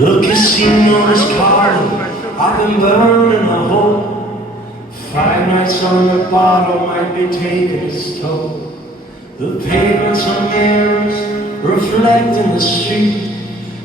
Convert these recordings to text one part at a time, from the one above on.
The casino is calling, I've been burning a hole. 5 nights on the bottle might be taking its toll. The pavements are mirrors reflecting the street,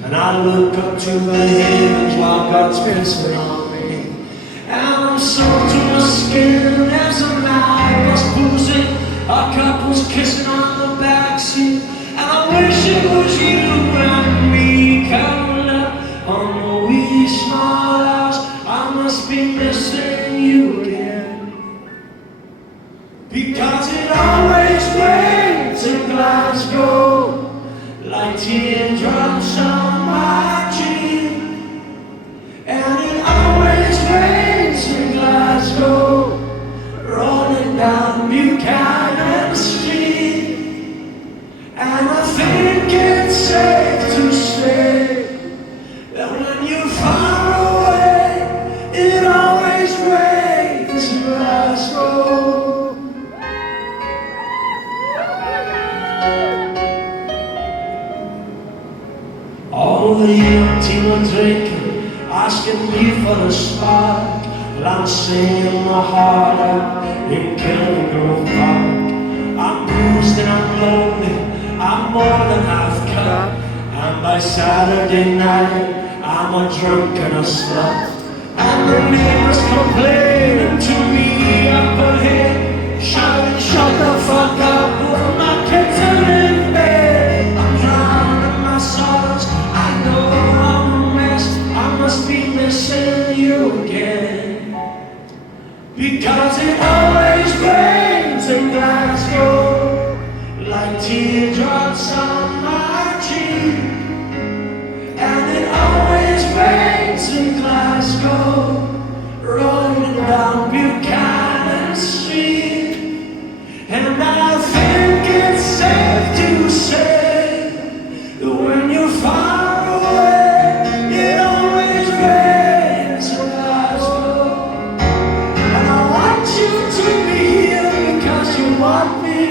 and I look up to the heavens while God's pissing on me. And I'm soaked to my skin as a night was boozing. A couple's kissing on the backseat, and I wish it was you and me cuddled up on the wee small house. I must be missing you again, because it always rains in Glasgow like teardrops on my cheek. And it always rains in Glasgow, rolling down Buchanan Street. And I think it's safe to say that when you're far away, it always rains in Glasgow. All the young team are drinking, asking me for the spark. Well, I'm singing my heart out in Callum Park. I'm bruised and I'm lonely, I'm more than half cut. And by Saturday night, I'm a drunk and a slut. And the neighbors complaining to me up ahead, shouting, shut the fuck up, put my kids in bed. I'm drowning my sorrows, I know I'm a mess. I must be missing you again, because it always rains in Glasgow like teardrops on my cheek. And it always rains in Glasgow, rolling down Buchanan Street. And I think it's safe to say that when you're far away, it always rains in Glasgow. And I want you to be here because you want me.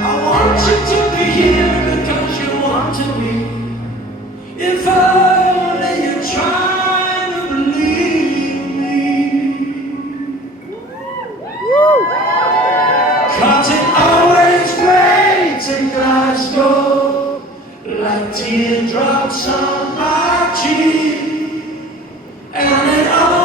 I want you to be here because you want to be. If only you try to believe me. 'Cause it always rains in Glasgow like teardrops on my cheek. And it always